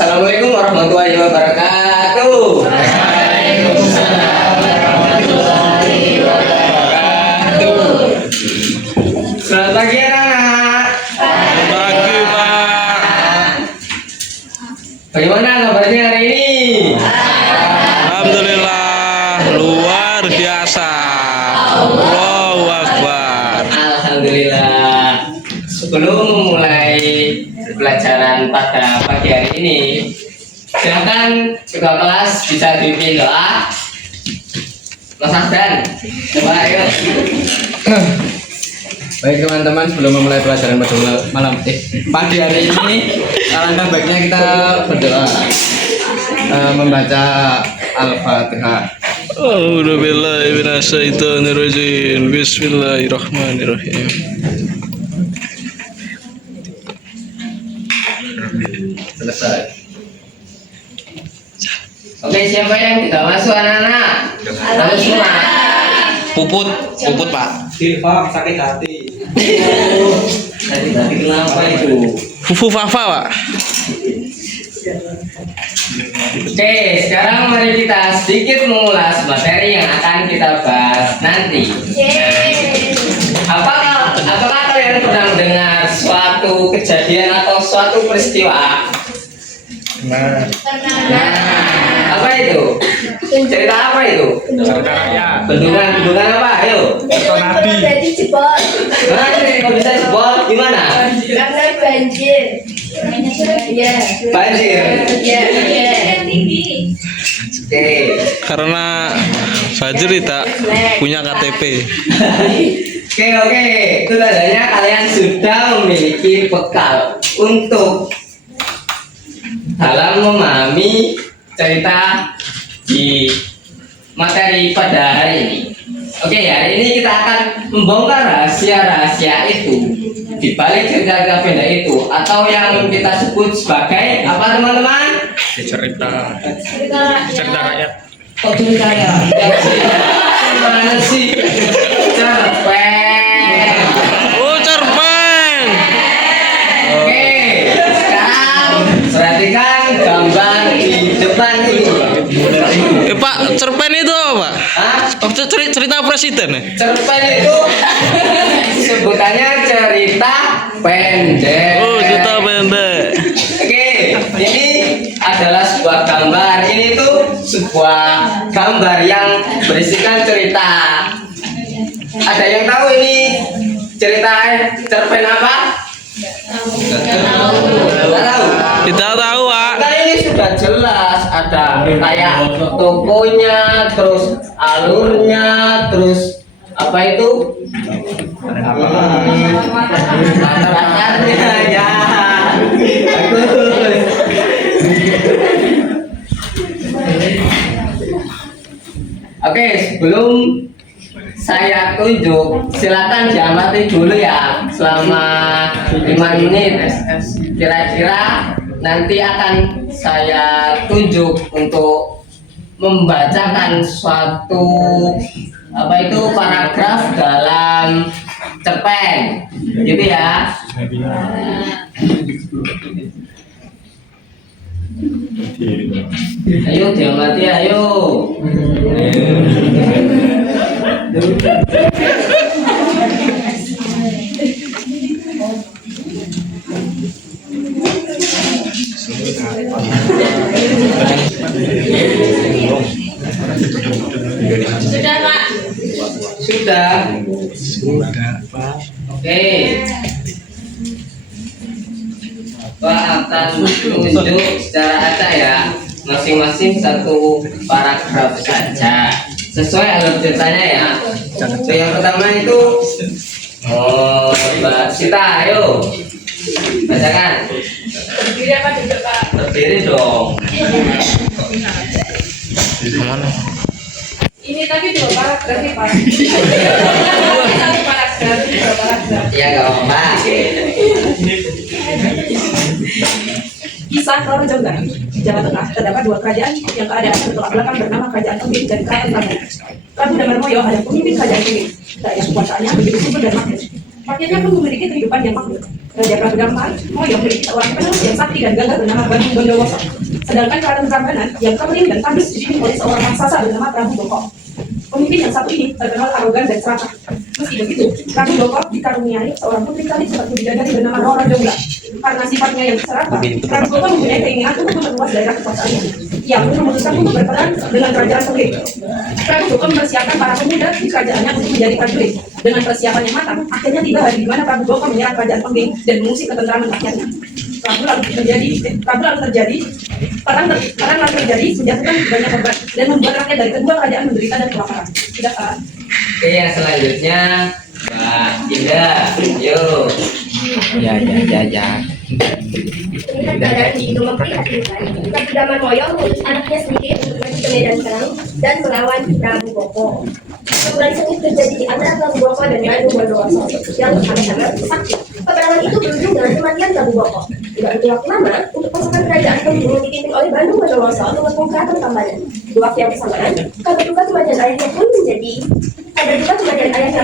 Assalamualaikum warahmatullahi wabarakatuh. Waalaikumsalam warahmatullahi wabarakatuh. Selamat pagi anak-anak. Pagi, Pak. Bagaimana kabarnya hari ini? Alhamdulillah, luar biasa. Allahu Akbar. Alhamdulillah. Sebelum memulai pelajaran pada pagi hari ini, silakan ketua kelas bisa dipimpin doa. Mas Ahdan, coba ayo. Baik teman-teman, sebelum memulai pelajaran pada pagi hari ini, alangkah baiknya kita berdoa, membaca Al-Fatihah. A'udzubillahi minasyaitonirrajim. Bismillahirrahmanirrahim. Selesai. Oke, siapa yang tidak masuk anak-anak? Harus semua. Puput, Pak. Silva sakit hati. Tadi kenapa itu? Fufu Fafa, Pak. Oke, sekarang mari kita sedikit mengulas materi yang akan kita bahas nanti. Apakah kalian pernah mendengar suatu kejadian atau suatu peristiwa? Nah, apa itu? Cerita apa itu? Bendungan apa? Ayo. Jadi jebol Kok bisa jebol? Gimana? karena banjir. Ya. Banjir. Ya. Oke. Karena Fajri tak punya KTP. Oke. Itu tandanya kalian sudah memiliki bekal untuk dalam memahami cerita di materi pada hari ini. Oke, hari ini kita akan membongkar rahasia-rahasia itu di balik cerita pendek itu, atau yang kita sebut sebagai apa teman-teman? Cerita rakyat. Oh, cerita ya. Gimana sih? Cerpen. Oh, cerpen. Oke, sekarang perhatikan gambar di depan ini. Pak, cerpen itu apa, Pak? Hah? Oh, cerita presiden ya? Cerpen itu sebutannya cerita pendek. Oh, cerita pendek. Oke, ini adalah sebuah gambar. Ini tuh sebuah gambar yang berisikan cerita. Ada yang tahu ini cerita cerpen apa? Tidak tahu. Tidak tahu, Pak. Nah, ini sudah jelas, ada kayak tokonya, terus alurnya, terus apa itu? Latarnya ya. Bagus. Oke, sebelum saya tunjuk, silakan diamati dulu ya selama 5 menit. Kira-kira nanti akan saya tunjuk untuk membacakan suatu apa itu paragraf dalam cerpen, gitu ya. Ayo diamati, ayo. Sudah, Pak. Sudah. Oke. Pak akan tunjuk secara acak ya, masing-masing satu paragraf saja, sesuai alur ceritanya ya. Oke, yang pertama itu, Mbak Sita, ayo bacakan. Berdiri apa duduk, Pak? Berdiri dong. Ini tadi 2 paragraf nih, Pak. Satu paragraf, 2 paragraf. Ya nggak apa-apa. Kisah Raja Jonggar. Di Jawa Tengah terdapat 2 kerajaan yang keadaannya bertolak belakang bernama Kerajaan Tembing dan Kerajaan Prabu. Prabu Damarmoyo adalah pemimpin Kerajaan Tembing. Daya kekuasaannya begitu subur dan makmur. Rakyatnya pun memiliki kehidupan yang makmur. Raja Prabu Damar Moyo memiliki seorang penerus yang sakti dan gagah bernama Bandung Bondowoso. Sedangkan Keraton Prambanan yang kering dan tandus dipimpin oleh seorang raksasa bernama Prabu Boko. Pemimpin yang satu ini terkenal arogan dan serakah. Meski begitu, Prabu Boko dikaruniai seorang putri kali seperti bidadari bernama Roro Jonggrang. Karena sifatnya yang serakah, Prabu Boko mempunyai keinginan untuk memperluas daerah kekuasaannya. Ia pun memutuskan untuk berperang dengan kerajaan Pengging. Prabu Boko mempersiapkan para pemuda di kerajaannya untuk menjadi prajurit. Dengan persiapan yang matang, akhirnya tiba hari di mana Prabu Boko menyerang kerajaan Pengging dan mengusik ketentraman rakyatnya. Perang lalu terjadi, menjatuhkan banyak korban dan membuat rakyat dari kedua kerajaan menderita dan kelaparan. Tidak salah. Oke, yang selanjutnya Mbak Indah. Yuk. Ya. Melihat keadaan begitu memprihatinkan, Prabu Damar Moyo mengutus anaknya sendiri untuk maju ke medan perang dan melawan Prabu Boko. Pertempuran sengit terjadi di antara Prabu Boko dan Bandung Bondowoso yang sama-sama sakti. Peperangan itu berujung dengan kematian Prabu Boko. Tidak butuh waktu lama untuk pasukan kerajaan Pengging yang dipimpin oleh Bandung Bondowoso mengepung Keraton Prambanan. Di waktu yang bersamaan, kabar duka kematian ayahnya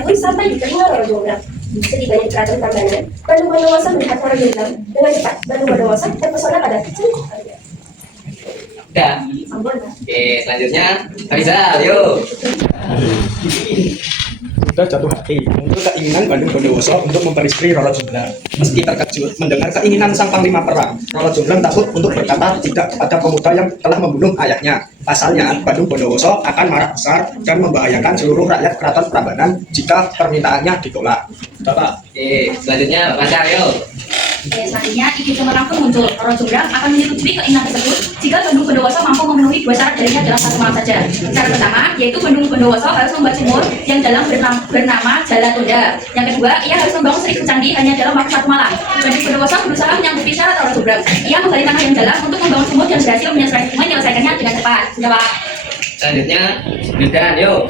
pun sampai di telinga Roro Jonggrang. Setibanya di Keraton Prambanan, Bandung Bondowoso melihat Roro Jonggrang dengan cepat. Bandung Bondowoso terpesona pada Udah. Oke, selanjutnya Faisal. Yuk. Sudah jatuh hati muncul keinginan Bandung Bondowoso untuk memperistri Roro Jonggrang. Meski terkejut mendengar keinginan sang panglima perang, Roro Jonggrang takut untuk berkata tidak kepada pemuda yang telah membunuh ayahnya. Pasalnya, Bandung Bondowoso akan marah besar dan membahayakan seluruh rakyat Keraton Prambanan jika permintaannya ditolak. Bapak. Oke, selanjutnya Mas Aryo. Selanjutnya, ide cemerlang pun muncul. Roro Jonggrang akan menyetujui keinginan tersebut jika Bandung Bondowoso mampu memenuhi dua syarat darinya dalam satu malam saja. Syarat pertama, yaitu Bandung Bondowoso harus membuat sumur yang dalam bernama Jalatunda. Yang kedua, ia harus membangun 1000 candi hanya dalam waktu satu malam. Bandung Bondowoso berusaha menyanggupi syarat Roro Jonggrang. Ia menggali tanah yang dalam untuk membangun sumur dan berhasil menyelesaikannya dengan cepat. Jawab. Selanjutnya Bidan. Yuk.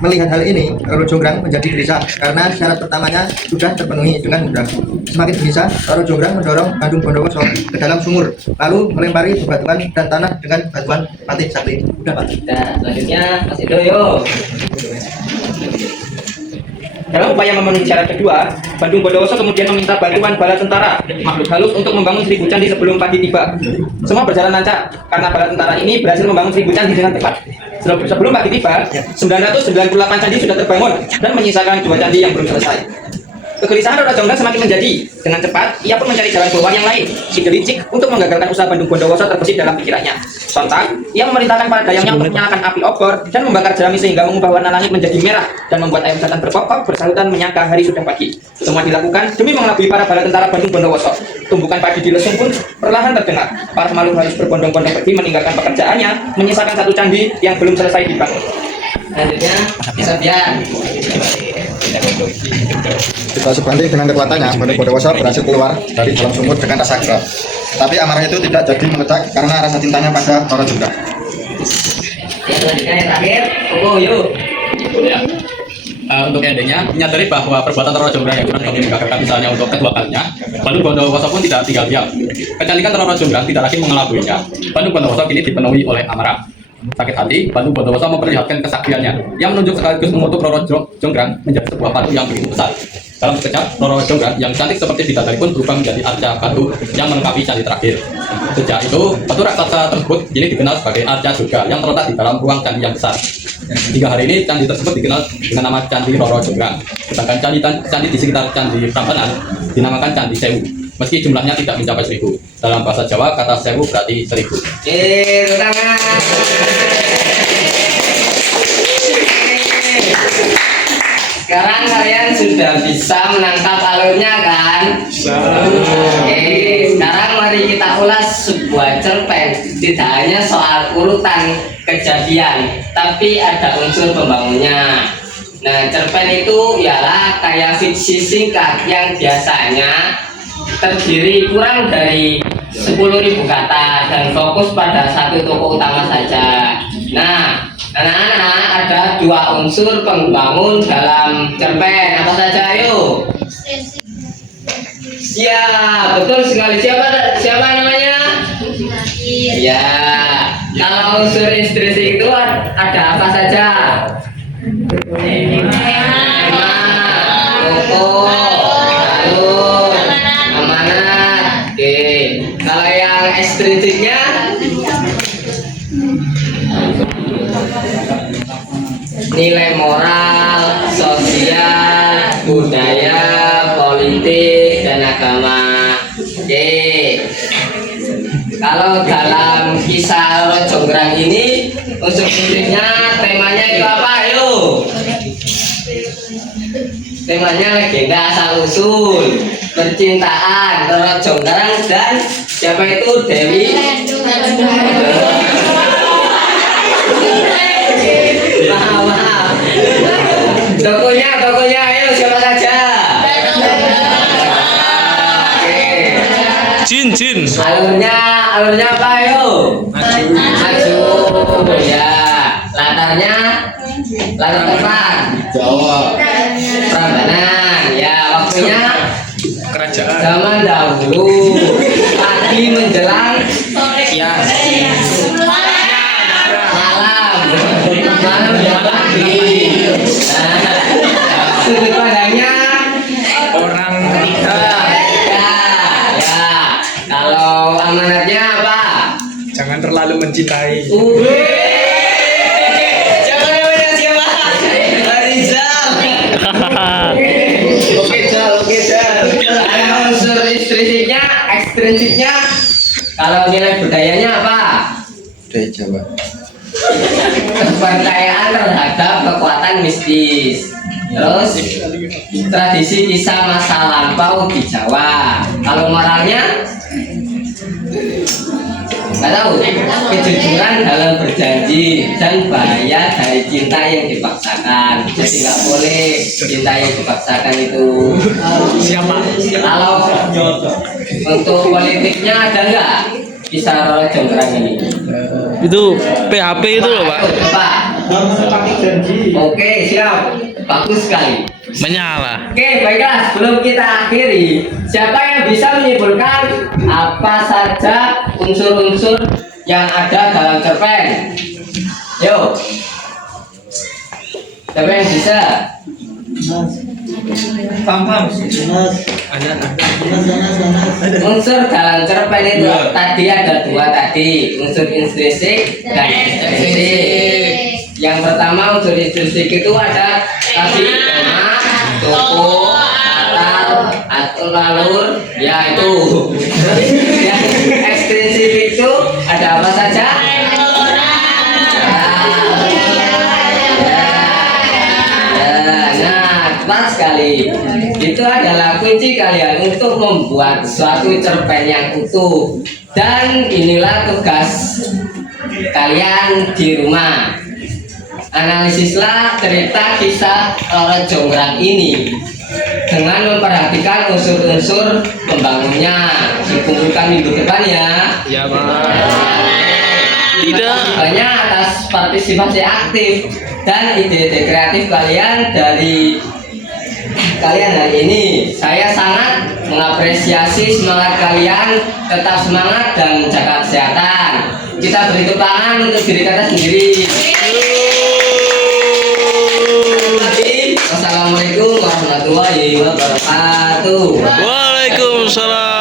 Melihat hal ini, Roro Jonggrang menjadi gelisah karena syarat pertamanya sudah terpenuhi dengan mudah. Semakin gelisah, Roro Jonggrang mendorong Bandung Bondowoso ke dalam sumur, lalu melempari bebatuan dan tanah dengan batuan patih sakti. Udah, Pak. Nah, selanjutnya Mas Ido. Yuk. Dalam upaya memenuhi syarat kedua, Bandung Bondowoso kemudian meminta bantuan bala tentara makhluk halus untuk membangun 1000 candi sebelum pagi tiba. Semua berjalan lancar karena bala tentara ini berhasil membangun 1000 candi dengan tepat. Sebelum pagi tiba, 998 candi sudah terbangun dan menyisakan 2 candi yang belum selesai. Kegelisahan Roro Jonggrang semakin menjadi. Dengan cepat, ia pun mencari jalan keluar yang lain, si gelicik, untuk menggagalkan usaha Bandung Bondowoso terbesit dalam pikirannya. Sontak, ia memerintahkan para dayangnya untuk menyalakan api obor dan membakar jerami sehingga mengubah warna langit menjadi merah dan membuat ayam jantan berkokok bersahutan menyangka hari sudah pagi. Semua dilakukan demi mengelabui para bala tentara Bandung Bondowoso. Tumbukan padi di lesung pun perlahan terdengar. Para makhluk halus berbondong-bondong pergi meninggalkan pekerjaannya, menyisakan 1 candi yang belum selesai dibangun. Selanjutnya Sofian. Kita sebanding dengan kekuatannya, Bandung Bondowoso berhasil keluar dari dalam sumur dengan rasa gerak. Tapi amarahnya itu tidak jadi meledak karena rasa cintanya pada Roro Jonggrang. Selanjutnya yang terakhir, yuk. Ya. Untuk endingnya, menyadari bahwa perbuatan Roro Jonggrang yang sudah digagalkan misalnya untuk kedua kalinya, Bandung Bondowoso pun tidak tinggal diam. Kecantikan Roro Jonggrang tidak lagi mengelabuinya. Bandung Bondowoso kini dipenuhi oleh amarah. Sakit hati, Bandung Bondowoso memperlihatkan kesaktiannya. Yang menunjuk sekaligus mengutuk Roro Jonggrang menjadi sebuah batu yang begitu besar. Dalam sekejap, Roro Jonggrang yang cantik seperti bidadari pun berubah menjadi arca batu yang melengkapi candi terakhir. Sejak itu, batu raksasa tersebut kini dikenal sebagai arca surga yang terletak di dalam ruang candi yang besar. Hingga hari ini, candi tersebut dikenal dengan nama Candi Roro Jonggrang. Sedangkan candi di sekitar Candi Prambanan dinamakan Candi Sewu. Meski jumlahnya tidak mencapai 1000. Dalam bahasa Jawa, kata sewu berarti 1000. Tangan. Sekarang kalian sudah bisa menangkap alurnya kan? Oke, sekarang mari kita ulas sebuah cerpen. Tidak hanya soal urutan kejadian, tapi ada unsur pembangunnya. Nah, cerpen itu ialah kayak fiksi singkat yang biasanya terdiri kurang dari 10.000 kata dan fokus pada satu tokoh utama saja. Nah, anak-anak, ada 2 unsur pembangun dalam cerpen. Apa saja? Ayo. Siap, betul sekali. Siapa namanya? Ya. Kalau unsur instruksi itu ada apa saja? rokok, alur, amanat. Oke, kalau yang ekstrinsipnya nilai moral, sosial, budaya, politik, dan agama. Oke. Kalau dalam kisah Roro Jonggrang ini unsur-unsurnya temanya itu apa? Yuk. Temanya legenda asal usul, percintaan, Roro Jonggrang dan siapa itu Dewi. Maaf. Tokonya, ayo siapa saja? Oke. Jin. Alurnya apa yuk? Maju. Ya. Latar tempat. Jawa. Prambanan. Ya. Waktunya Kerajaan. zaman dahulu. Pagi menjelang Siang. malam menjelang pagi. Nah, sudut pandangnya Orang ya. Kalau amanatnya apa? jangan terlalu mencintai. Jangan namanya siapa? Rizal. Oke, Jal. Ada unsur ekstrinsipnya. Kalau nilai budayanya apa? Dari Jawa. Kepercayaan terhadap kekuatan mistis. Terus tradisi kisah masa lampau di Jawa. Kalau moralnya nggak tahu. Kejujuran dalam berjanji dan bahaya dari cinta yang dipaksakan. Jadi nggak boleh cinta yang dipaksakan itu. Siapa? Kalau untuk politiknya ada nggak kisah Roro Jonggrang ini? Itu PHP itu loh, Pak. Pak. Oke, siap. Bagus sekali. Menyala. Oke, baiklah. Sebelum kita akhiri, siapa yang bisa menyimpulkan apa saja unsur-unsur yang ada dalam cerpen? Yuk. Siapa yang bisa? Unsur dalam cerpen itu tadi ada dua tadi, unsur intrinsik dan ekstrinsik. Yang pertama unsur intrinsik itu ada tadi tema, toko, atau alur, ya itu. Yang ekstrinsik itu ada apa saja? Tepat sekali. Itu adalah kunci kalian untuk membuat suatu cerpen yang utuh. Dan inilah tugas kalian di rumah. Analisislah cerita kisah Roro Jonggrang ini dengan memperhatikan unsur-unsur pembangunnya. Dikumpulkan minggu depan ya. Ya, Pak. Tidak. Banyak atas partisipasi aktif dan ide-ide kreatif kalian hari ini. Saya sangat mengapresiasi semangat kalian. Tetap semangat dan jaga kesehatan. Kita beri tepuk tangan untuk diri kita sendiri. Wassalamualaikum warahmatullahi wabarakatuh. Waalaikumsalam.